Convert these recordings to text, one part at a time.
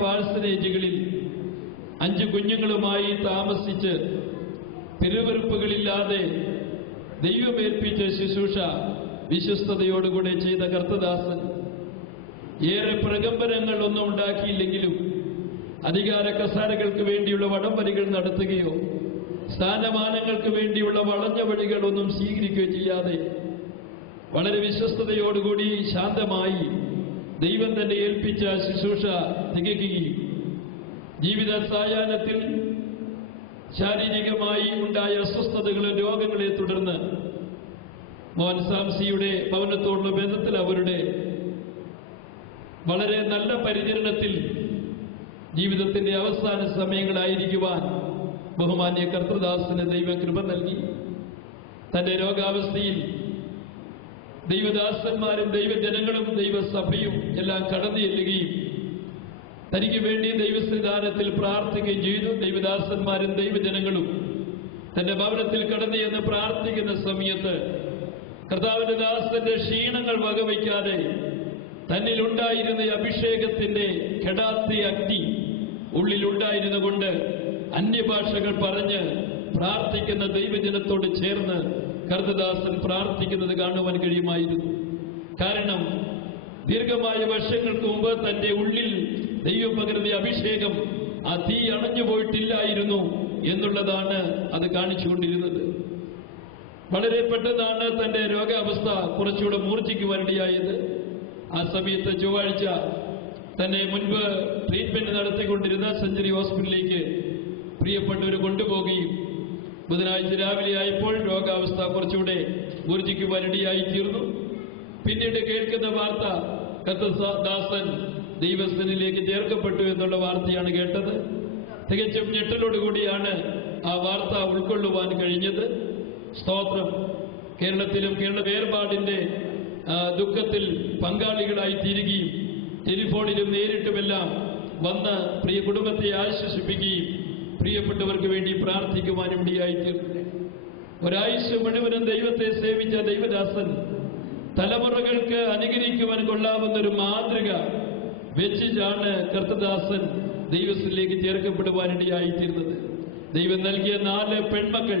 പാഴ്സനേജുകളിൽ 5 കുഞ്ഞുങ്ങളുമായി താമസിച്ച് പിറുപിറുപ്പുകളില്ലാതെ ദൈവമേൽപ്പിച്ച ശുശ്രൂഷ വിശ്വസ്തയോടുകൂടെ ചെയ്ത കർത്തദാസൻ ഏറെ പ്രകമ്പനങ്ങൾ ഒന്നും ഉണ്ടാക്കിയില്ലെങ്കിലും അധികാര കസാരകൾക്ക് വേണ്ടിയുള്ള വടംവലികൾ നടത്തുകയോ സ്ഥാനമാനങ്ങൾക്ക് വേണ്ടിയുള്ള വളഞ്ഞ വഴികളൊന്നും സ്വീകരിക്കുകയോ ചെയ്യാതെ വളരെ വിശ്വസ്തയോടുകൂടി ശാന്തമായി ദൈവം തന്നെ ഏൽപ്പിച്ച ശുശ്രൂഷ തികയ്ക്കുകയും ജീവിത സായാഹ്നത്തിൽ ശാരീരികമായി ഉണ്ടായ അസ്വസ്ഥതകളും രോഗങ്ങളെ തുടർന്ന് മോഹൻ സാംസിയുടെ ഭവനത്തോടുള്ള ബന്ധത്തിൽ അവരുടെ വളരെ നല്ല പരിചരണത്തിൽ ജീവിതത്തിന്റെ അവസാന സമയങ്ങളായിരിക്കുവാൻ ബഹുമാന്യ കർത്തൃദാസന് ദൈവം കൃപ നൽകി. തന്റെ രോഗാവസ്ഥയിൽ ദൈവദാസന്മാരും ദൈവജനങ്ങളും ദൈവസഭയും എല്ലാം കടന്നു ചെല്ലുകയും തനിക്ക് വേണ്ടി ദൈവസന്നിധാനത്തിൽ പ്രാർത്ഥിക്കുകയും ചെയ്തു. ദൈവദാസന്മാരും ദൈവജനങ്ങളും തന്റെ ഭവനത്തിൽ കടന്നു ചെന്ന് പ്രാർത്ഥിക്കുന്ന സമയത്ത് കർത്താവിന്റെ ദാസന്റെ ക്ഷീണങ്ങൾ വകവയ്ക്കാതെ തന്നിലുണ്ടായിരുന്ന അഭിഷേകത്തിന്റെ കെടാത്ത അഗ്നി ഉള്ളിലുണ്ടായിരുന്നു കൊണ്ട് അന്യഭാഷകൾ പറഞ്ഞ് പ്രാർത്ഥിക്കുന്ന ദൈവജനത്തോട് ചേർന്ന് കർത്തദാസൻ പ്രാർത്ഥിക്കുന്നത് കാണുവാൻ കഴിയുമായിരുന്നു. കാരണം ദീർഘമായ വർഷങ്ങൾക്ക് മുമ്പ് തന്റെ ഉള്ളിൽ ദൈവം പകരുന്ന അഭിഷേകം ആ തീ അണഞ്ഞു പോയിട്ടില്ലായിരുന്നു എന്നുള്ളതാണ് അത് കാണിച്ചുകൊണ്ടിരുന്നത്. വളരെ പെട്ടെന്നാണ് തന്റെ രോഗാവസ്ഥ കുറച്ചുകൂടെ മൂർച്ഛിക്കുവാനിടയായത്. ആ സമയത്ത് ചൊവ്വാഴ്ച തന്നെ മുൻപ് ട്രീറ്റ്മെന്റ് നടത്തിക്കൊണ്ടിരുന്ന സെഞ്ചുറി ഹോസ്പിറ്റലിലേക്ക് പ്രിയപ്പെട്ടവർ കൊണ്ടുപോകുകയും ബുധനാഴ്ച രാവിലെ ആയപ്പോൾ രോഗാവസ്ഥ കുറച്ചുകൂടെ മൂർച്ഛിക്കുവാനിടയായി തീർന്നു. പിന്നീട് കേൾക്കുന്ന വാർത്ത കർത്തദാസൻ ദൈവസ്ഥനിലേക്ക് ചേർക്കപ്പെട്ടു എന്നുള്ള വാർത്തയാണ് കേട്ടത്. തികച്ചും ഞെട്ടലോടുകൂടിയാണ് ആ വാർത്ത ഉൾക്കൊള്ളുവാൻ കഴിഞ്ഞത്. സ്തോത്രം. കേരളത്തിലും കേരള വേർപാടിന്റെ ദുഃഖത്തിൽ പങ്കാളികളായി തീരുകയും ടെലിഫോണിലും നേരിട്ടുമെല്ലാം വന്ന് പ്രിയ കുടുംബത്തെ ആശ്വസിപ്പിക്കുകയും പ്രിയപ്പെട്ടവർക്ക് വേണ്ടി പ്രാർത്ഥിക്കുവാനും ഇടയായിത്തീർന്നു. ഒരാഴ്ച മുഴുവനും ദൈവത്തെ സേവിച്ച ദൈവദാസൻ തലമുറകൾക്ക് അനുകരിക്കുവാൻ കൊള്ളാവുന്നൊരു മാതൃക വെച്ചാണ് കർത്തദാസൻ ദൈവത്തിലേക്ക് ചേർക്കപ്പെടുവാനിടയായിത്തീർന്നത്. ദൈവം നൽകിയ 4 പെൺമക്കൾ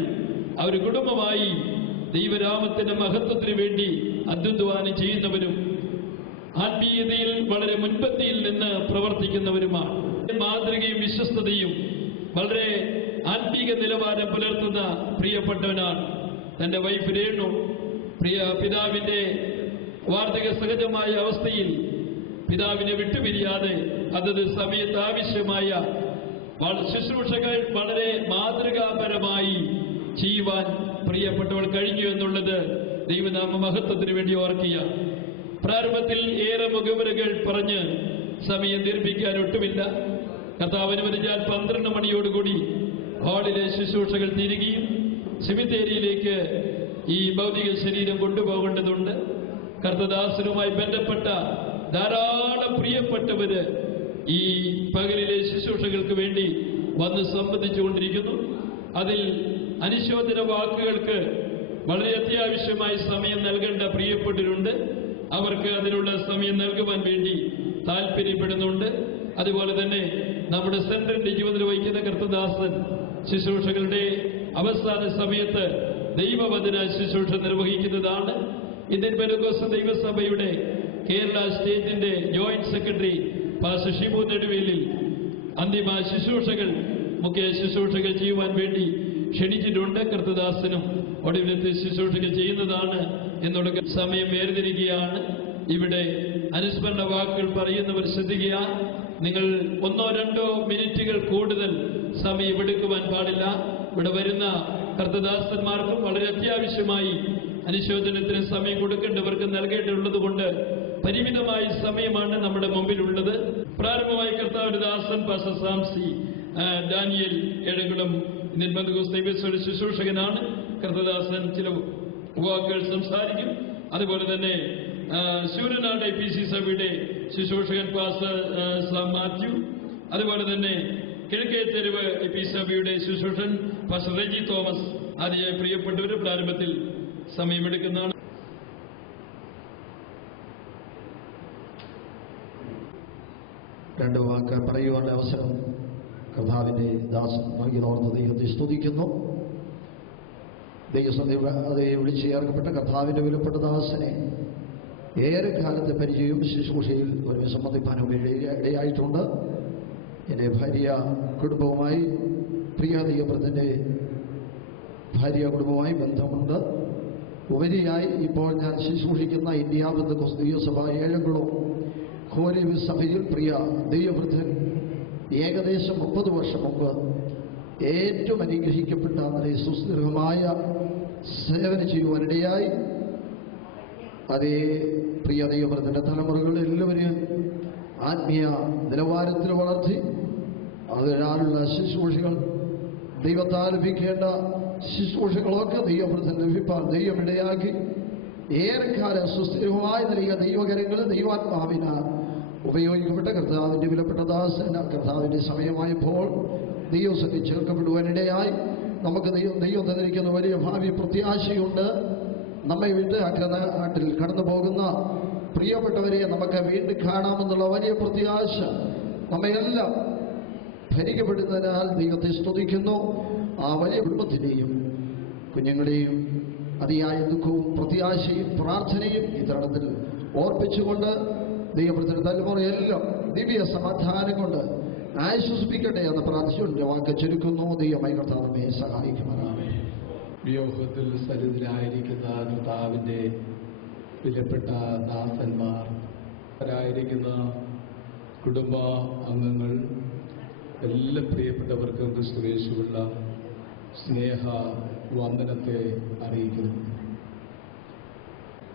അവർ കുടുംബമായി ദൈവരാമത്തിന്റെ മഹത്വത്തിന് വേണ്ടി അധ്വാനം ചെയ്യുന്നവരും ആത്മീയതയിൽ വളരെ മുൻപന്തിയിൽ നിന്ന് പ്രവർത്തിക്കുന്നവരുമാണ്. മാതൃകയും വിശ്വസ്തതയും വളരെ ആത്മീക നിലവാരം പുലർത്തുന്ന പ്രിയപ്പെട്ടവനാണ്. തന്റെ വൈഫ് രേണു പിതാവിന്റെ വാർദ്ധക്യ സഹജമായ അവസ്ഥയിൽ പിതാവിനെ വിട്ടുപിരിയാതെ അതത് സമയത്ത് ആവശ്യമായ ശുശ്രൂഷകൾ വളരെ മാതൃകാപരമായി ചെയ്യുവാൻ പ്രിയപ്പെട്ടവൾ കഴിഞ്ഞു എന്നുള്ളത് ദൈവനാമ മഹത്വത്തിന് വേണ്ടി ഓർക്കുക. പ്രാരംഭത്തിൽ ഏറെ മുഖവുരകൾ പറഞ്ഞ് സമയം ദീർഘിക്കാൻ ഒട്ടുമില്ല. കർത്താവ് അനുവദിച്ചാൽ 12 മണിയോടുകൂടി ഹാളിലെ ശുശ്രൂഷകൾ തീരുകയും സെമിത്തേരിയിലേക്ക് ഈ ഭൗതിക ശരീരം കൊണ്ടുപോകേണ്ടതുണ്ട്. കർത്തദാസനുമായി ബന്ധപ്പെട്ട ധാരാളം പ്രിയപ്പെട്ടവര് ഈ പകലിലെ ശുശ്രൂഷകൾക്ക് വേണ്ടി വന്ന് സംബന്ധിച്ചുകൊണ്ടിരിക്കുന്നു. അതിൽ അനുശോചന വാക്കുകൾക്ക് വളരെ അത്യാവശ്യമായി സമയം നൽകേണ്ട പ്രിയപ്പെട്ടവരുണ്ട്. അവർക്ക് അതിനുള്ള സമയം നൽകുവാൻ വേണ്ടി താല്പര്യപ്പെടുന്നുണ്ട്. അതുപോലെ തന്നെ നമ്മുടെ സെന്ററിന്റെ ജീവിതത്തിൽ വഹിക്കുന്ന കർത്തദാസൻ ശുശ്രൂഷകളുടെ അവസാന സമയത്ത് ദൈവവചന ശുശ്രൂഷ നിർവഹിക്കുന്നതാണ്. ഇന്ത്യൻ പെന്തക്കോസ്ത് ദൈവസഭയുടെ കേരള സ്റ്റേറ്റിന്റെ joint secretary pastor Shibu Neduvelil അന്തിമ ശുശ്രൂഷകൾ മുഖ്യ ശുശ്രൂഷകൾ ചെയ്യുവാൻ വേണ്ടി ക്ഷണിച്ചിട്ടുണ്ട്. കർത്തദാസനും ഒടുവിലത്തെ ശുശ്രൂഷകൾ ചെയ്യുന്നതാണ് എന്നുള്ള സമയം വേർതിരിക്കുകയാണ്. ഇവിടെ അനുസ്മരണ വാക്കുകൾ പറയുന്നവർ ശ്രദ്ധിക്കുക. നിങ്ങൾ 1-2 മിനിറ്റുകൾ കൂടുതൽ സമയം എടുക്കുവാൻ പാടില്ല. ഇവിടെ വരുന്ന കർത്തദാസന്മാർക്കും വളരെ അത്യാവശ്യമായി അനുശോചനത്തിന് സമയം കൊടുക്കേണ്ടവർക്ക് നൽകേണ്ടതുള്ളത് കൊണ്ട് പരിമിതമായ സമയമാണ് നമ്മുടെ മുമ്പിലുള്ളത്. പ്രാരംഭമായി കർത്താവിന്റെ ദാസൻ pastor Samsy Daniel Ezhamkulam Indian Pentecost ദൈവസഭയുടെ ശുശ്രൂഷകനാണ്. കർത്തദാസൻ ചില വാക്കുകൾ സംസാരിക്കും. അതുപോലെ തന്നെ ശൂരനാട് IPC സഭയുടെ ശുശ്രൂഷകൻ പാസ്റ്റർ സാം മാത്യു, അതുപോലെ തന്നെ കിഴക്കേ തെരുവ് IPC സഭയുടെ ശുശ്രൂഷൻ പാസ്റ്റർ റെജി തോമസ് ആദ്യമായി പ്രിയപ്പെട്ടവർ പ്രാരംഭത്തിൽ സമയമെടുക്കുന്നതാണ്. രണ്ട് വാക്ക് പറയുവാനുള്ള അവസരം കർത്താവിൻ്റെ ദാസൻ നൽകിയതോർത്ത് ദൈവത്തെ സ്തുതിക്കുന്നു. ദൈവസഭയെ വിളിച്ചു ചേർക്കപ്പെട്ട കർത്താവിൻ്റെ വിലപ്പെട്ട ദാസനെ ഏറെ കാലത്തെ പരിചയവും ശുശ്രൂഷയിൽ ഒരു സംബന്ധിപ്പാനും ഇടയായിട്ടുണ്ട്. എൻ്റെ ഭാര്യ കുടുംബവുമായി പ്രിയ ദൈവപ്രദൻ്റെ ഭാര്യ കുടുംബവുമായി ബന്ധമുണ്ട്. ഉപരിയായി ഇപ്പോൾ ഞാൻ ശുശ്രൂഷിക്കുന്ന ഇന്ത്യ പെന്തക്കോസ്ത് ദൈവസഭ ഏഴംകുളം കോലിവ് സഭയിൽ പ്രിയ ദൈവവൃദ്ധൻ ഏകദേശം 30 വർഷം മുമ്പ് ഏറ്റവും അനുഗ്രഹിക്കപ്പെട്ട വളരെ സുസ്ഥിരമായ സേവനം ചെയ്യുവാനിടയായി. അതേ പ്രിയ ദൈവവൃദ്ധൻ്റെ തലമുറകൾ എല്ലാവരെയും ആത്മീയ നിലവാരത്തിൽ വളർത്തി അതിനാലുള്ള ശുശ്രൂഷകൾ ദൈവത്താൽ ലഭിക്കേണ്ട ശുശ്രൂഷകളൊക്കെ ദൈവവൃദ്ധൻ ലഭിപ്പാൻ ദൈവം ഇടയാക്കി. ഏറെക്കാലം സുസ്ഥിരമായി നൽകിയ ദൈവകരങ്ങൾ ദൈവാത്മാവിനാൽ ഉപയോഗിക്കപ്പെട്ട കർത്താവിൻ്റെ വിലപ്പെട്ട ദാസന കർത്താവിൻ്റെ സമയമായപ്പോൾ ദൈവസഭയിൽ ചേർക്കപ്പെടുവാനിടയായി. നമുക്ക് ദൈവം തന്നിരിക്കുന്ന വലിയ ഭാവി പ്രത്യാശയുണ്ട്. നമ്മെ വിട്ട് നാട്ടിൽ കടന്നു പോകുന്ന പ്രിയപ്പെട്ടവരെ നമുക്ക് വീണ്ടും കാണാമെന്നുള്ള വലിയ പ്രത്യാശ നമ്മയെല്ലാം ഭരിക്കപ്പെടുന്നതിനാൽ ദൈവത്തെ സ്തുതിക്കുന്നു. ആ വലിയ കുടുംബത്തിൻ്റെയും കുഞ്ഞുങ്ങളെയും അതിയായ ദുഃഖവും പ്രത്യാശയും പ്രാർത്ഥനയും ഈ തരണത്തിൽ ഓർപ്പിച്ചുകൊണ്ട് ദൈവപ്രതിയുടെ തലമുറയെല്ലാം ദിവ്യ സമാധാനം കൊണ്ട് ആശ്വസിപ്പിക്കട്ടെ എന്ന് പ്രാർത്ഥിച്ചുകൊണ്ട് വാക്ക് ചുരുക്കുന്നു. ദൈവമായി കർത്താവിനെ സഹായിക്കുമാറാണ്. വിയോഗത്തിൽ സരിതരായിരിക്കുന്ന കർത്താവിൻ്റെ വിലപ്പെട്ട ദാസന്മാരായിരിക്കുന്ന കുടുംബ അംഗങ്ങൾ എല്ലാ പ്രിയപ്പെട്ടവർക്കും ക്രിസ്തുയേശുവിലുള്ള സ്നേഹ വന്ദനത്തെ അറിയിക്കുന്നു.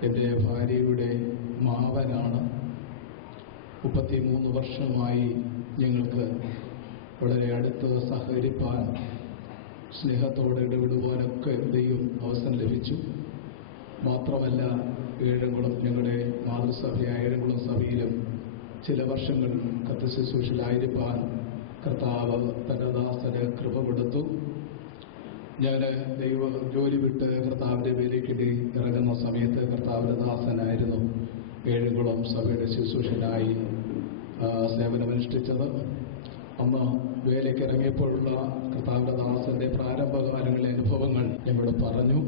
എൻ്റെ ഭാര്യയുടെ മാവനാണ്. 33 വർഷമായി ഞങ്ങൾക്ക് വളരെ അടുത്ത് സഹകരിപ്പാൻ സ്നേഹത്തോടെ ഇടപെടുവാനൊക്കെ ദൈവം അവസരം ലഭിച്ചു. മാത്രമല്ല ഏഴംകുളം ഞങ്ങളുടെ മാതൃസഭയായ ഏഴംകുളം സഭയിലും ചില വർഷങ്ങൾ കർത്തശുശ്രൂഷയിലായിരിക്കാൻ കർത്താവ് തന്റെ ദാസന് കൃപ കൊടുത്തു. ഞാൻ ദൈവ ജോലി വിട്ട് കർത്താവിൻ്റെ വേലയ്ക്കിടെ ഇറങ്ങുന്ന സമയത്ത് കർത്താവിൻ്റെ ദാസനായിരുന്നു ഏഴംകുളം സഭയുടെ ശുശ്രൂഷനായി സേവനമനുഷ്ഠിച്ചത്. അന്ന് വേലയ്ക്ക് ഇറങ്ങിയപ്പോഴുള്ള കർത്താവിൻ്റെ ദാസന്റെ പ്രാരംഭകാലങ്ങളിലെ അനുഭവങ്ങൾ ഞങ്ങളോട് പറഞ്ഞു.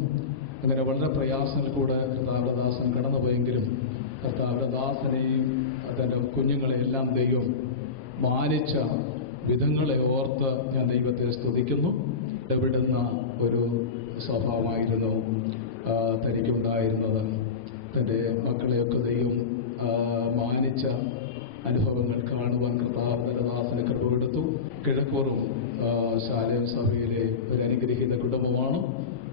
അങ്ങനെ വളരെ പ്രയാസങ്ങൾ കൂടെ കർത്താവിൻ്റെ ദാസൻ കടന്നുപോയെങ്കിലും കർത്താവിൻ്റെ ദാസനെയും അതിൻ്റെ കുഞ്ഞുങ്ങളെയെല്ലാം ദൈവം മാനിച്ച വിധങ്ങളെ ഓർത്ത് ഞാൻ ദൈവത്തെ സ്തുതിക്കുന്നു. ഇടപെടുന്ന ഒരു സ്വഭാവമായിരുന്നു തനിക്കുണ്ടായിരുന്നത്. തൻ്റെ മക്കളെയൊക്കെ ദൈവം മാനിച്ച അനുഭവങ്ങൾ കാണുവാൻ കർത്താവിൻ്റെ ദാസന് കൃപ കൊടുത്തു. കിഴക്കൂറും ശാലേം സഭയിലെ ഒരു അനുഗ്രഹീത കുടുംബമാണ്.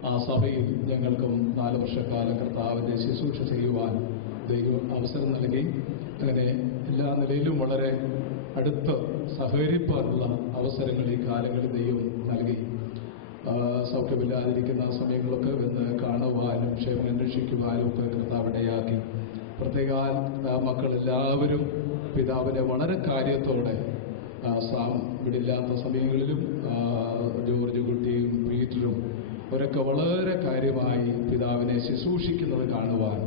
ആ സഭയിൽ ഞങ്ങൾക്കും 4 വർഷക്കാലം കർത്താവിൻ്റെ ശുശ്രൂഷ ചെയ്യുവാൻ ദൈവം അവസരം നൽകി. അങ്ങനെ എല്ലാ നിലയിലും വളരെ അടുത്ത് സഹകരിപ്പാനുള്ള അവസരങ്ങൾ ഈ കാലങ്ങളിൽ ദൈവം നൽകി. സൗഖ്യമില്ലാതിരിക്കുന്ന സമയങ്ങളൊക്കെ വന്ന് കാണുവാനും ക്ഷേമം അന്വേഷിക്കുവാനും ഒക്കെ കർത്താവിടയാക്കി. പ്രത്യേക മക്കളെല്ലാവരും പിതാവിനെ വളരെ കാര്യത്തോടെ വിടില്ലാത്ത സമയങ്ങളിലും ജോർജ് കുട്ടിയും പീറ്ററും അവരൊക്കെ വളരെ കാര്യമായി പിതാവിനെ ശുശ്രൂഷിക്കുന്നത് കാണുവാൻ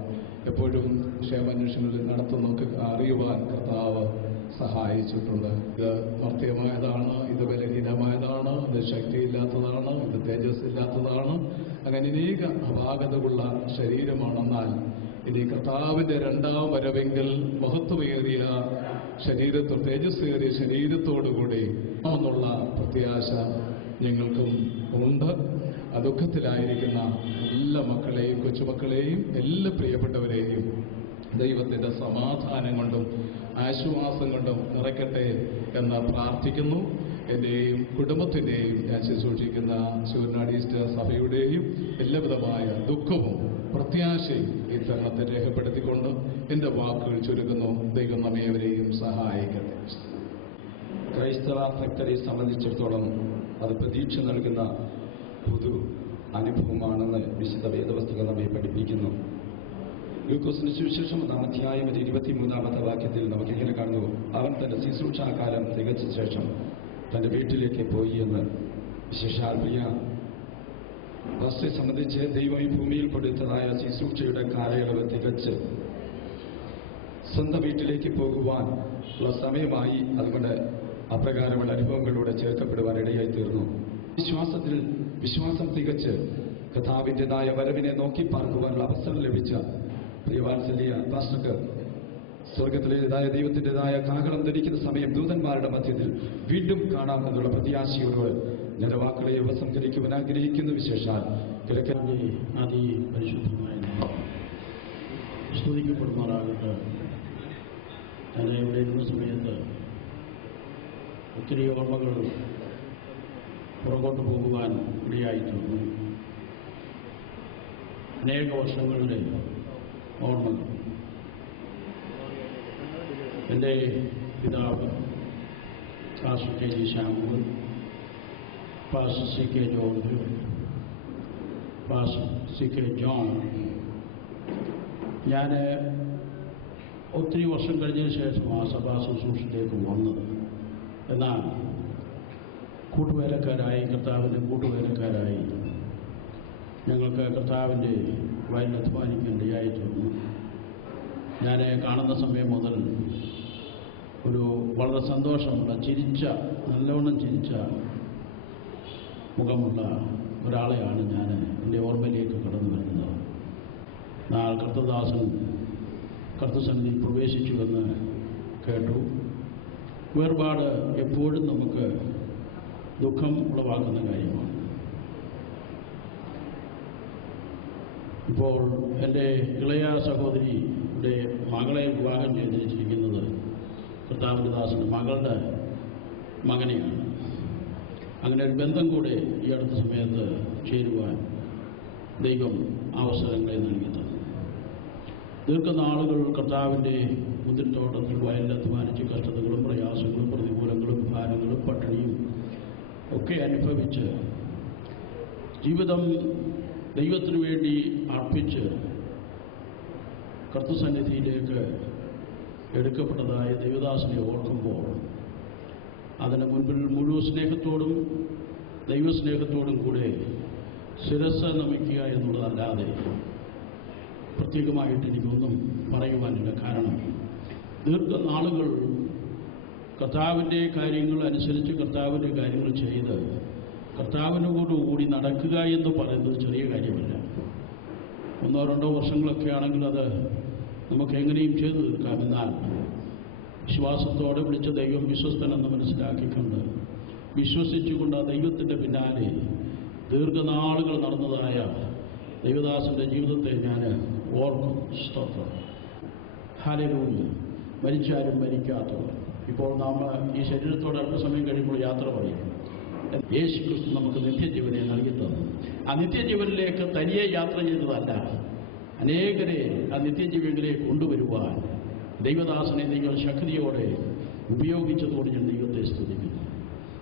എപ്പോഴും ക്ഷേമാന്വേഷണങ്ങളിൽ നടത്തുന്നൊക്കെ അറിയുവാൻ കർത്താവ് സഹായിച്ചിട്ടുണ്ട്. ഇത് മർത്യമായതാണ്, ഇത് ബലഹീനമായതാണ്, ഇത് ശക്തിയില്ലാത്തതാണ്, ഇത് തേജസ് ഇല്ലാത്തതാണ്, അങ്ങനെ അനേക അപാകതകളുള്ള ശരീരമാണെന്നാൽ ഇനി കർത്താവിന്റെ 2ാം വരവെങ്കിൽ മഹത്വമേറിയ ശരീരത്തോട് തേജസ്സേറിയ ശരീരത്തോടുകൂടി എന്നുള്ള പ്രത്യാശ ഞങ്ങൾക്കും ഉണ്ട്. ദുഃഖത്തിലായിരിക്കുന്ന എല്ലാ മക്കളെയും കൊച്ചുമക്കളെയും എല്ലാ പ്രിയപ്പെട്ടവരെയും ദൈവത്തിന്റെ സമാധാനം കൊണ്ടും ആശ്വാസം കൊണ്ടും നിറയ്ക്കട്ടെ എന്ന് പ്രാർത്ഥിക്കുന്നു. എൻ്റെയും കുടുംബത്തിൻ്റെയും ഞാൻ ശുശ്രൂഷിക്കുന്ന ശൂരനാട് ഈസ്റ്റർ സഭയുടെയും എല്ലാവിധമായ ദുഃഖവും പ്രത്യാശയും ഈ തരണത്തെ രേഖപ്പെടുത്തിക്കൊണ്ട് എൻ്റെ വാക്കുകൾ ചുരുക്കുന്നു. ദൈവം നമ്മേവരെയും സഹായിക്കട്ടെ. ക്രൈസ്തവ ഭക്തരെ സംബന്ധിച്ചിടത്തോളം അത് പ്രതീക്ഷ നൽകുന്ന പൊതു അനുഭവമാണെന്ന് വിശുദ്ധ വേദപുസ്തകം നമ്മെ പഠിപ്പിക്കുന്നു. ലൂക്കോസിന് സുവിശേഷം 1-ാം അധ്യായം 23-ാമത്തെ വാക്യത്തിൽ നമുക്കിങ്ങനെ കാണുന്നു: അവൻ തന്റെ ശുശ്രൂഷാകാലം തികച്ച ശേഷം തന്റെ വീട്ടിലേക്ക് പോയി എന്ന്. വിശേഷാൽ പ്രിയ വസ്തുയെ സംബന്ധിച്ച് ദൈവം ഈ ഭൂമിയിൽ കൊടുത്തതായ ശുശ്രൂഷയുടെ കാലയളവ് തികച്ച് സ്വന്തം വീട്ടിലേക്ക് പോകുവാൻ ഉള്ള സമയമായി. അതുകൊണ്ട് അപ്രകാരമുള്ള അനുഭവങ്ങളിലൂടെ ചേർക്കപ്പെടുവാൻ ഇടയായി തീർന്നു. വിശ്വാസം തികച്ച് കർത്താവിൻ്റെതായ വരവിനെ നോക്കി പാർക്കുവാനുള്ള അവസരം ലഭിച്ച പ്രിയവാത്സല്യ പാസ്റ്റർക്ക് സ്വർഗത്തിലേതായ ദൈവത്തിൻ്റെതായ കാഹളം ധരിക്കുന്ന സമയം ദൂതന്മാരുടെ മധ്യത്തിൽ വീണ്ടും കാണാം എന്നുള്ള പ്രത്യാശയോട് ഞാൻ വാക്കുകളെ ഉപസംഹരിക്കുവാൻ ആഗ്രഹിക്കുന്ന വിശേഷാൽ പരിശുദ്ധമായ സ്തുതിക്കപ്പെടുമാറാകട്ടെ. ഞാൻ ഇവിടെ ഇരുന്ന സമയത്ത് ഒത്തിരി ഓർമ്മകൾ പുറകോട്ട് പോകുവാൻ ഇടയായിത്തീർന്നു. അനേക വർഷങ്ങളുടെ ഓർമ്മകൾ. എൻ്റെ പിതാവ് pastor K G Samuel, pastor C K George, pastor C K John. ഞാൻ ഒത്തിരി വർഷം കഴിഞ്ഞതിന് ശേഷം ആ സഭാ ശുശ്രൂഷയിലേക്ക് വന്നത്. എന്നാൽ കൂട്ടുവേലക്കാരായി, കർത്താവിൻ്റെ കൂട്ടുവേലക്കാരായി ഞങ്ങൾക്ക് കർത്താവിൻ്റെ വയലിൽ അധ്വാനിക്കേണ്ടതായി തീർന്നു. ഞാൻ കാണുന്ന സമയം മുതൽ ഒരു വളരെ സന്തോഷമുള്ള നല്ലവണ്ണം ചിരിച്ച മുഖമുള്ള ഒരാളെയാണ് ഞാൻ എൻ്റെ ഓർമ്മയിലേക്ക് കടന്നു വരുന്നത്. നാൾ കർത്തദാസൻ കർത്തസന്നിധിയിൽ പ്രവേശിച്ചുവെന്ന് കേട്ടു. വേർപാട് എപ്പോഴും നമുക്ക് ദുഃഖം ഉളവാക്കുന്ന കാര്യമാണ്. ഇപ്പോൾ എൻ്റെ ഇളയ സഹോദരിയുടെ മകളെ വിവാഹം ചെയ്തിരിക്കുന്നത് കർത്താവിൻ്റെ ദാസൻ്റെ മകളുടെ മകനെയാണ്. അങ്ങനെ ഒരു ബന്ധം കൂടെ ഈ അടുത്ത സമയത്ത് ചേരുവാൻ ദൈവം അവസരങ്ങളെ നൽകി തന്നു. ദീർഘനാളുകൾ കർത്താവിൻ്റെ മുന്തിരിത്തോട്ടത്തിൽ വയലിൽ അധ്വാനിച്ച് കഷ്ടതകളും പ്രയാസങ്ങളും പ്രതികൂലങ്ങളും ഭാരങ്ങളും പട്ടിണിയും ഒക്കെ അനുഭവിച്ച് ജീവിതം ദൈവത്തിനു വേണ്ടി അർപ്പിച്ച് കർത്തൃസന്നിധിയിലേക്ക് എടുക്കപ്പെട്ടതായ ദൈവദാസനെ ഓർക്കുമ്പോൾ അതിന് മുൻപിൽ മുഴുവൻ സ്നേഹത്തോടും ദൈവസ്നേഹത്തോടും കൂടെ ശിരസ് നമിക്കുക എന്നുള്ളതല്ലാതെ പ്രത്യേകമായിട്ട് എനിക്കൊന്നും പറയുവാനില്ല. കാരണം ദീർഘനാളുകൾ കർത്താവിൻ്റെ കാര്യങ്ങൾ അനുസരിച്ച് കർത്താവിൻ്റെ കാര്യങ്ങൾ ചെയ്ത് കർത്താവിനോടുകൂടി നടക്കുക എന്ന് പറയുന്നത് ചെറിയ കാര്യമല്ല. 1-2 വർഷങ്ങളൊക്കെ ആണെങ്കിൽ അത് നമുക്ക് എങ്ങനെയും ചെയ്തു തീർക്കാം. എന്നാൽ വിശ്വാസത്തോടെ വിളിച്ച ദൈവം വിശ്വസ്തനെന്ന് മനസ്സിലാക്കിക്കൊണ്ട് വിശ്വസിച്ചുകൊണ്ട് ആ ദൈവത്തിൻ്റെ പിന്നാലെ ദീർഘനാളുകൾ നടന്നതായ ദൈവദാസൻ്റെ ജീവിതത്തെ ഞാൻ ഓർക്കും. സ്തോത്രം. ഹല്ലേലൂയ. മരിച്ചാലും മരിക്കാത്തവർ. ഇപ്പോൾ നാം ഈ ശരീരത്തോട് അല്പസമയം കഴിയുമ്പോൾ യാത്ര പറയും. യേശു ക്രിസ്തു നമുക്ക് നിത്യജീവനെ നൽകി തന്നു. ആ നിത്യജീവനിലേക്ക് തനിയെ യാത്ര ചെയ്തതല്ല, അനേകരെ ആ നിത്യജീവനിലേക്ക് കൊണ്ടുവരുവാൻ ദൈവദാസനെ നിങ്ങൾ ശക്തിയോടെ ഉപയോഗിച്ചതോട് ഞാൻ ദൈവത്തെ സ്തുതിക്കുന്നു.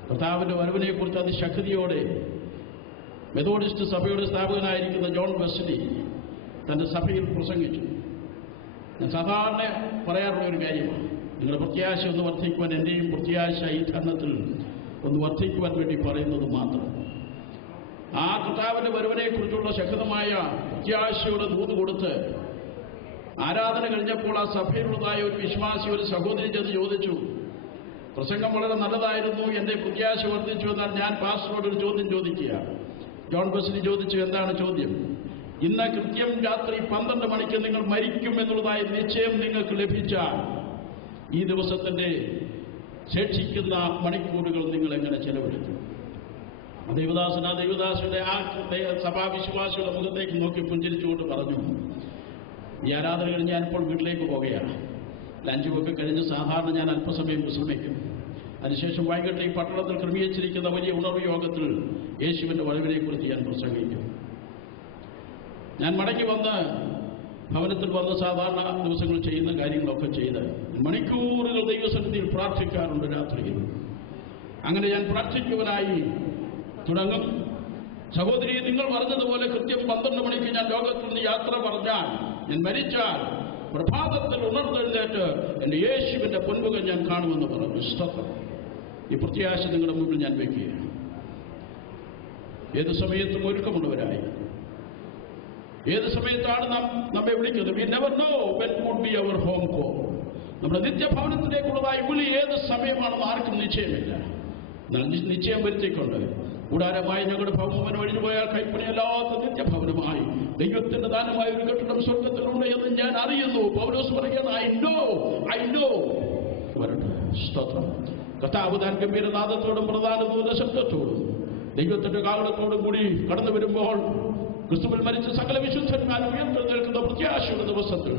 കർത്താവിൻ്റെ വരവിനെക്കുറിച്ച് അതിശക്തിയോടെ മെത്തോഡിസ്റ്റ് സഭയുടെ സ്ഥാപകനായിരിക്കുന്ന ജോൺ വെസ്ലി തൻ്റെ സഭയിൽ പ്രസംഗിച്ചു. ഞാൻ സാധാരണ പറയാറുള്ള ഒരു കാര്യമാണ്, നിങ്ങളുടെ പ്രത്യാശ ഒന്ന് വർദ്ധിക്കുവാൻ, എൻ്റെയും പ്രത്യാശ ഈ ധർമ്മത്തിൽ ഒന്ന് വർദ്ധിക്കുവാൻ വേണ്ടി പറയുന്നത് മാത്രം. ആ കർത്താവിൻ്റെ വരവിനെക്കുറിച്ചുള്ള ശക്തമായ പ്രത്യാശയുടെ ദൂത് കൊടുത്ത് ആരാധന കഴിഞ്ഞപ്പോൾ ആ സഭയിലുള്ളതായ ഒരു വിശ്വാസി, ഒരു സഹോദരി ചെന്ന് ചോദിച്ചു, പ്രസംഗം വളരെ നല്ലതായിരുന്നു, എൻ്റെ പ്രത്യാശ വർദ്ധിച്ചു, എന്നാൽ ഞാൻ പാസ്റ്ററോട് ഒരു ചോദ്യം ചോദിക്കുക. ജോൺ വെസ്ലി ചോദിച്ചു, എന്താണ് ചോദ്യം? ഇന്ന് കൃത്യം രാത്രി 12 മണിക്ക് നിങ്ങൾ മരിക്കും എന്നുള്ളതായ നിശ്ചയം നിങ്ങൾക്ക് ലഭിച്ചാൽ ഈ ദിവസത്തിൻ്റെ ശേഷിക്കുന്ന മണിക്കൂറുകൾ നിങ്ങൾ എങ്ങനെ ചെലവഴിക്കും? ദേവദാസന്റെ ആ സഭാവിശ്വാസിയുടെ മുഖത്തേക്ക് നോക്കി പുഞ്ചിരിച്ചുകൊണ്ട് പറഞ്ഞു, ഈ ആരാധന കഴിഞ്ഞ് ഞാനിപ്പോൾ വീട്ടിലേക്ക് പോകുകയാണ്. ലഞ്ചുമൊക്കെ കഴിഞ്ഞ് സാധാരണ ഞാൻ അല്പസമയം വിശ്രമിക്കും. അതിനുശേഷം വൈകിട്ട് ഈ പട്ടണത്തിൽ ക്രമീകരിച്ചിരിക്കുന്ന വലിയ ഉണർവ് യോഗത്തിൽ യേശുവിൻ്റെ വരവിനെക്കുറിച്ച് ഞാൻ പ്രസംഗിക്കും. ഞാൻ മടങ്ങി വന്ന് ഭവനത്തിൽ വന്ന് സാധാരണ ദിവസങ്ങൾ ചെയ്യുന്ന കാര്യങ്ങളൊക്കെ ചെയ്ത് മണിക്കൂറുകൾ ദൈവസന്നിധിയിൽ പ്രാർത്ഥിക്കാറുണ്ട് രാത്രിയിൽ. അങ്ങനെ ഞാൻ പ്രാർത്ഥിക്കുവാനായി തുടങ്ങും. സഹോദരി, നിങ്ങൾ പറഞ്ഞതുപോലെ കൃത്യം 12 മണിക്ക് ഞാൻ ലോകത്തിൽ നിന്ന് യാത്ര പറഞ്ഞാൽ, ഞാൻ മരിച്ചാൽ പ്രഭാതത്തിൽ ഉണർന്നെഴുന്നേറ്റ് എൻ്റെ യേശുവിൻ്റെ പൊൻമുഖം ഞാൻ കാണുമെന്ന് പറഞ്ഞു. സ്തോത്രം. ഈ പ്രത്യാശ നിങ്ങളുടെ മുമ്പിൽ ഞാൻ വയ്ക്കുകയാണ്. ഏത് സമയത്തും ഒരുക്കമുള്ളവരായി, ഏത് സമയത്താണ് നമ്മെ വിളിക്കുന്നത്. We never know when would be our home call. നമ്മുടെ നിത്യഭവനത്തിലേക്കുള്ളതായ വിളി ഏത് സമയമാണെന്ന് ആർക്കും നിശ്ചയമില്ല. എന്നാൽ നിശ്ചയം വരുത്തിക്കൊണ്ട് കൂടാരമായി ഞങ്ങളുടെ ഭവനം ഒഴിഞ്ഞു പോയാൽ കൈപ്പണിയല്ലാത്ത നിത്യഭവനമായി ദൈവത്തിന്റെ ദാനമായ ഒരു കെട്ടിടം സ്വർഗത്തിലുണ്ട് എന്ന് ഞാൻ അറിയുന്നു. പൗലോസ് പറയുന്നത് ഐ നോ വരട്ടെ. സ്തോത്രം. കർത്താവ് താൻ ഗംഭീരനാദത്തോടും പ്രധാന ദൂതശബ്ദത്തോടും ദൈവത്തിന്റെ കാഹളത്തോടും കൂടി കടന്നു വരുമ്പോൾ ക്രിസ്തുവിൽ മരിച്ച സകല വിശുദ്ധന്മാരും ഉയർത്തെഴുന്നേൽക്കുന്ന പ്രത്യാശയുടെ ദിവസത്തിൽ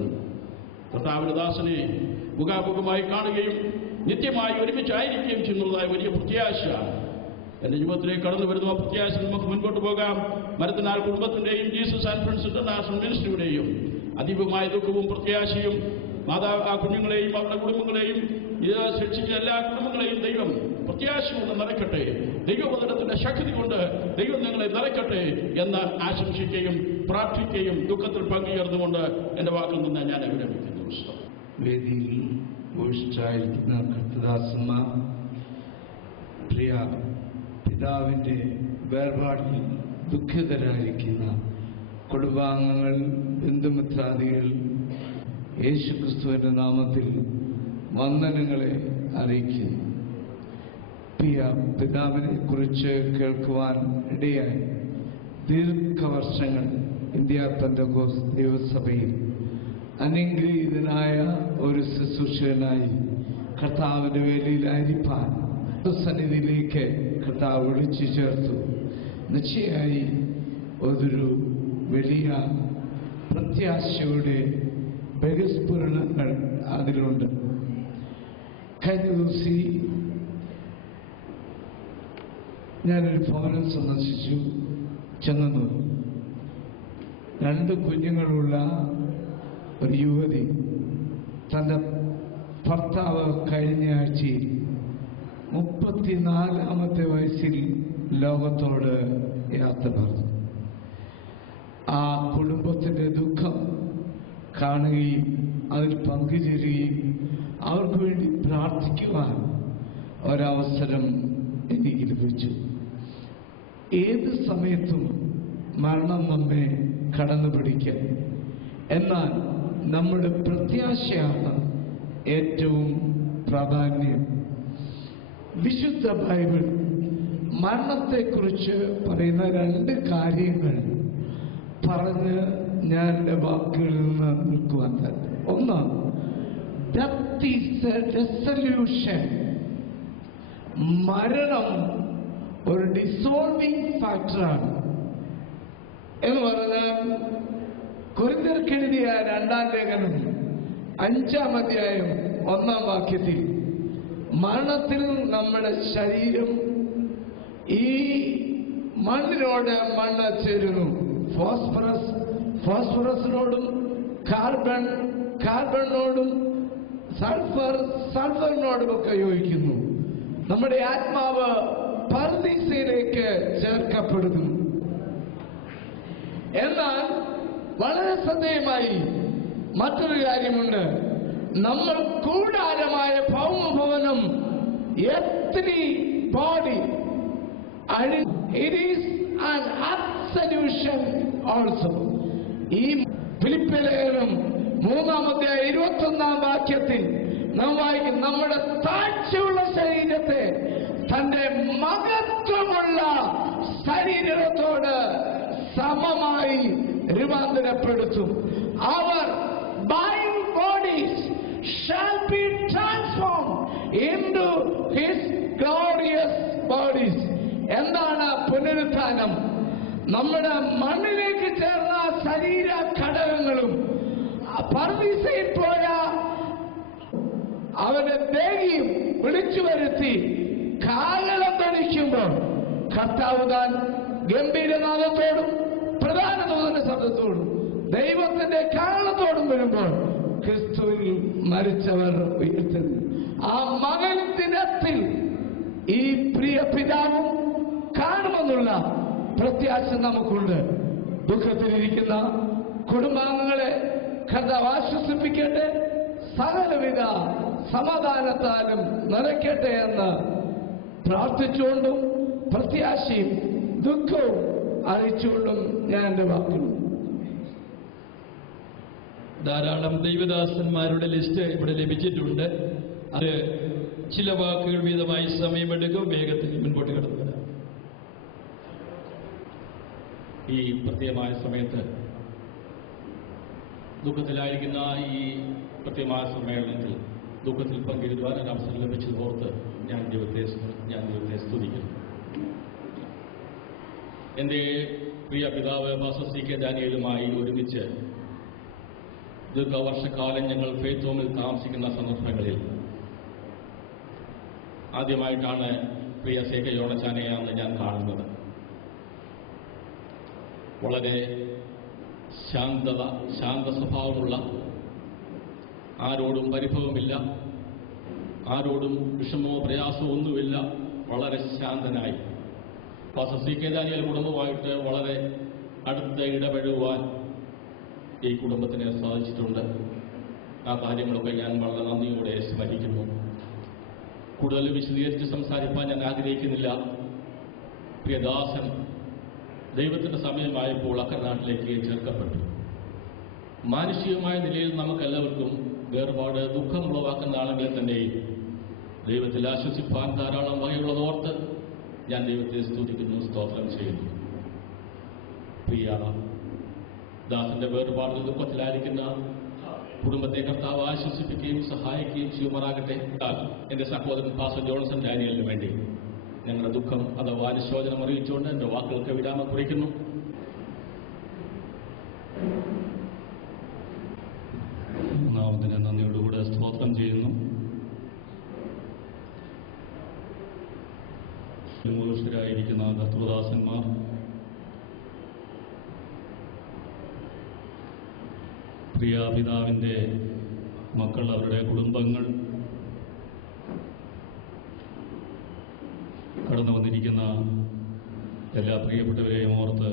കർത്താവിന്റെ ദാസനെ മുഖാമുഖമായി കാണുകയും നിത്യമായി ഒരുമിച്ചായിരിക്കുകയും ചെയ്യുന്നതായ വലിയ പ്രത്യാശ എന്റെ ജീവിതത്തിലേക്ക് കടന്നു വരുന്നു. ആ പ്രത്യാശ നമുക്ക് മുൻപോട്ട് പോകാം. മരത്തിനാൽ കുടുംബത്തിന്റെയും ജീസസ് ആൻഡ് ഫ്രണ്ട്സ് ഇന്റർനാഷണൽ മിനിസ്ട്രിയുടെയും അതീവമായ ദുഃഖവും പ്രത്യാശയും ആ കുഞ്ഞുങ്ങളെയും അവരുടെ കുടുംബങ്ങളെയും ഇത് ശിക്ഷിക്കുന്ന എല്ലാ കുടുംബങ്ങളെയും ദൈവം പ്രത്യാശ കൊണ്ട് നിറയ്ക്കട്ടെ. ദൈവവചനത്തിന്റെ ശക്തി കൊണ്ട് ദൈവം നിങ്ങളെ നിറയ്ക്കട്ടെ എന്ന് ആശംസിക്കുകയും പ്രാർത്ഥിക്കുകയും ദുഃഖത്തിൽ പങ്കുചേർന്നുകൊണ്ട് എന്റെ വാക്കിൽ നിന്ന് ഞാൻ വിരമിക്കുന്നു. വേദിയിൽ ഉപേക്ഷിച്ചായിരിക്കുന്ന കർത്തദാസന്മാർ, പ്രിയ പിതാവിൻ്റെ വേർപാടിൽ ദുഃഖിതരായിരിക്കുന്ന കുടുംബാംഗങ്ങൾ, ബന്ധുമിത്രാദികൾ, യേശുക്രിസ്തുവിൻ്റെ നാമത്തിൽ വന്ദനങ്ങളെ അറിയിക്കുന്നു. പ്രിയ പിതാവിനെ കുറിച്ച് കേൾക്കുവാൻ ഇടയായി ദീർഘവർഷങ്ങൾ ഇന്ത്യ പെന്തക്കോസ്ത് ദൈവസഭയിൽ അനുഗ്രഹീതനായ ഒരു ശുശ്രൂഷകനായി കർത്താവിൻ്റെ വേദിയിലായിരിക്കാൻ സന്നിധിയിലേക്ക് കർത്താവ് വിളിച്ചു ചേർത്തു. നിശ്ചയമായി ഒരു വലിയ പ്രത്യാശയുടെ ബഹിസ്ഫുരണങ്ങൾ അതിലുണ്ട്. കഴിഞ്ഞ ദിവസം ഞാനൊരു ഭവനം സന്ദർശിച്ചു. ചെങ്ങന്നൂർ 2 കുഞ്ഞുങ്ങളുള്ള ഒരു യുവതി തൻ്റെ ഭർത്താവ് കഴിഞ്ഞ ആഴ്ചയിൽ 34-ാമത്തെ വയസ്സിൽ ലോകത്തോട് യാത്ര പറഞ്ഞു. ആ കുടുംബത്തിൻ്റെ ദുഃഖം കാണുകയും അതിൽ പങ്കുചേരുകയും അവർക്ക് വേണ്ടി പ്രാർത്ഥിക്കുവാൻ ഒരവസരം എനിക്ക് ലഭിച്ചു. ഏത് സമയത്തും മരണം നമ്മെ കടന്നു പിടിക്കാം. എന്നാൽ നമ്മുടെ പ്രത്യാശയാണ് ഏറ്റവും പ്രാധാന്യം. വിശുദ്ധ ബൈബിൾ മരണത്തെക്കുറിച്ച് പറയുന്ന 2 കാര്യങ്ങൾ പറഞ്ഞ് ഞാൻ എൻ്റെ വാക്കുകളിൽ നിന്ന് നിൽക്കുവാൻ തന്നെ. ഒന്ന്, death is a dissolution. മരണം ഒരു ഡിസോൾവിംഗ് ഫാക്ടറാണ് എന്ന് പറഞ്ഞാൽ കൊരിന്ത്യർക്കെഴുതിയ 2-ാം ലേഖനം 5-ാം അധ്യായം 1-ാം വാക്യത്തിൽ മരണത്തിൽ നമ്മുടെ ശരീരം ഈ മണ്ണിനോട് മണ്ണ് ചേരുന്നു. ഫോസ്ഫറസിനോടും കാർബണിനോടും സൾഫറിനോടും ഒക്കെ യോജിക്കുന്നു. നമ്മുടെ ആത്മാവ് പർദീസയിലേക്ക് ചേർക്കപ്പെടുന്നു. എന്നാൽ വളരെ ശ്രദ്ധേയമായി മറ്റൊരു കാര്യമുണ്ട്. നമ്മൾ കൂടാരമായ ഭൗമഭവനം എത്നി body it is an absolution also. ഈ ഫിലിപ്പിയ ലേഖനം 3-ാം അധ്യായം 21-ാം വാക്യത്തിൽ നാം വായിക്കും, നമ്മുടെ താഴ്ചയുള്ള ശരീരത്തെ തന്റെ മഹത്വമുള്ള ശരീരത്തോട് സമമായി രൂപാന്തരപ്പെടുത്തും. അവർ body bodies shall be transformed into his glorious bodies. എന്താണ് പുനരുത്ഥാനം? നമ്മുടെ മണ്ണിലേക്ക് ചേർന്ന ശരീര ഘടകങ്ങളും പർദീസയിൽ പോയ അവന്റെ ദേഹിയും വിളിച്ചു വരുത്തി കാഹളം ധരിക്കുമ്പോൾ കർത്താവ് താൻ ഗംഭീരനാദത്തോടും പ്രധാന ദൂതന്റെ ശബ്ദത്തോടും ദൈവത്തിന്റെ കാഹളത്തോടും വരുമ്പോൾ ക്രിസ്തുവിൽ മരിച്ചവർ ഉയർത്തുന്നു. ആ മകൻ ദിനത്തിൽ ഈ പ്രിയ പിതാവും കാണുമെന്നുള്ള പ്രത്യാശ നമുക്കുണ്ട്. ദുഃഖത്തിലിരിക്കുന്ന കുടുംബാംഗങ്ങളെ കർത്താവ് ആശ്വസിപ്പിക്കട്ടെ, സകലവിധ സമാധാനത്താലും നിറയ്ക്കട്ടെ എന്ന് പ്രാർത്ഥിച്ചുകൊണ്ടും പ്രത്യാശയും ദുഃഖവും അറിയിച്ചുകൊണ്ടും ഞാൻ എൻ്റെ വാക്കുകൾ ധാരാളം ദൈവദാസന്മാരുടെ ലിസ്റ്റ് ഇവിടെ ലഭിച്ചിട്ടുണ്ട്. അത് ചില വാക്കുകൾ വീതമായി സമയമെടുക്കും. വേഗത്തിൽ മുൻപോട്ട് കടന്നു വരാം. ഈ പ്രത്യേകമായ സമയത്ത് ദുഃഖത്തിലായിരിക്കുന്ന ഈ പ്രത്യേകമായ സമ്മേളനത്തിൽ ദുഃഖത്തിൽ പങ്കെടുക്കുവാൻ ഒരു അവസരം ലഭിച്ചത് ഓർത്ത് ഞാൻ ദൈവത്തെ സ്തുതിക്കുന്നു. എൻ്റെ പ്രിയ പിതാവ് പാസ്റ്റർ CK ഡാനിയലുമായി ഒരുമിച്ച് ദീർഘവർഷക്കാലം ഞങ്ങൾ ഫെയ്ത്ത് ഹോമിൽ താമസിക്കുന്ന സന്ദർഭങ്ങളിൽ ആദ്യമായിട്ടാണ് പ്രിയ CK യോണച്ചാനെയാണെന്ന് ഞാൻ കാണുന്നത്. വളരെ ശാന്ത സ്വഭാവമുള്ള, ആരോടും പരിഭവമില്ല, ആരോടും വിഷമമോ പ്രയാസമോ ഒന്നുമില്ല, വളരെ ശാന്തനായി പാസ്റ്റർ CK ഡാനിയൽ കുടുംബമായിട്ട് വളരെ അടുത്ത് ഇടപഴകുവാൻ ഈ കുടുംബത്തിന് സാധിച്ചിട്ടുണ്ട്. ആ കാര്യങ്ങളൊക്കെ ഞാൻ വളരെ നന്ദിയോടെ സ്മരിക്കുന്നു. കൂടുതൽ വിശദീകരിച്ച് സംസാരിക്കാൻ ഞാൻ ആഗ്രഹിക്കുന്നില്ല. പ്രിയദാസൻ ദൈവത്തിൻ്റെ സമയമായപ്പോൾ അക്കരനാട്ടിലേക്ക് ചേർക്കപ്പെട്ടു. മാനുഷികമായ നിലയിൽ നമുക്കെല്ലാവർക്കും വേർപാട് ദുഃഖമുളവാക്കുന്നതാണെങ്കിൽ തന്നെയും ദൈവത്തിൽ ആശ്വസിപ്പാൻ ധാരാളം വകയുള്ളതോർത്ത് ഞാൻ ദൈവത്തെ സ്തുതിക്കുന്നു, സ്തോത്രം ചെയ്യുന്നു. പ്രിയ ദാസന്റെ വേർപാടിൽ ദുഃഖത്തിലായിരിക്കുന്ന കുടുംബത്തെ കർത്താവ് ആശ്വസിപ്പിക്കുകയും സഹായിക്കുകയും ചെയ്യുമാറാകട്ടെ. എൻ്റെ സഹോദരൻ പാസ്റ്റർ ജോൺസൺ ഡാനിയലിന് വേണ്ടി ഞങ്ങളുടെ ദുഃഖം അഥവാ അനുശോചനം അറിയിച്ചുകൊണ്ട് എൻ്റെ വാക്കുകൾക്ക് വിരാമം കുറിക്കുന്നു. നാമത്തിന് നന്ദിയോടുകൂടെ സ്തോത്രം ചെയ്യുന്നു. മൂലസ്ഥരായിരിക്കുന്ന കർത്തൃദാസന്മാർ, പ്രിയാപിതാവിൻ്റെ മക്കൾ, അവരുടെ കുടുംബങ്ങൾ, കടന്നു വന്നിരിക്കുന്ന എല്ലാ പ്രിയപ്പെട്ടവരെയും ഓർത്ത്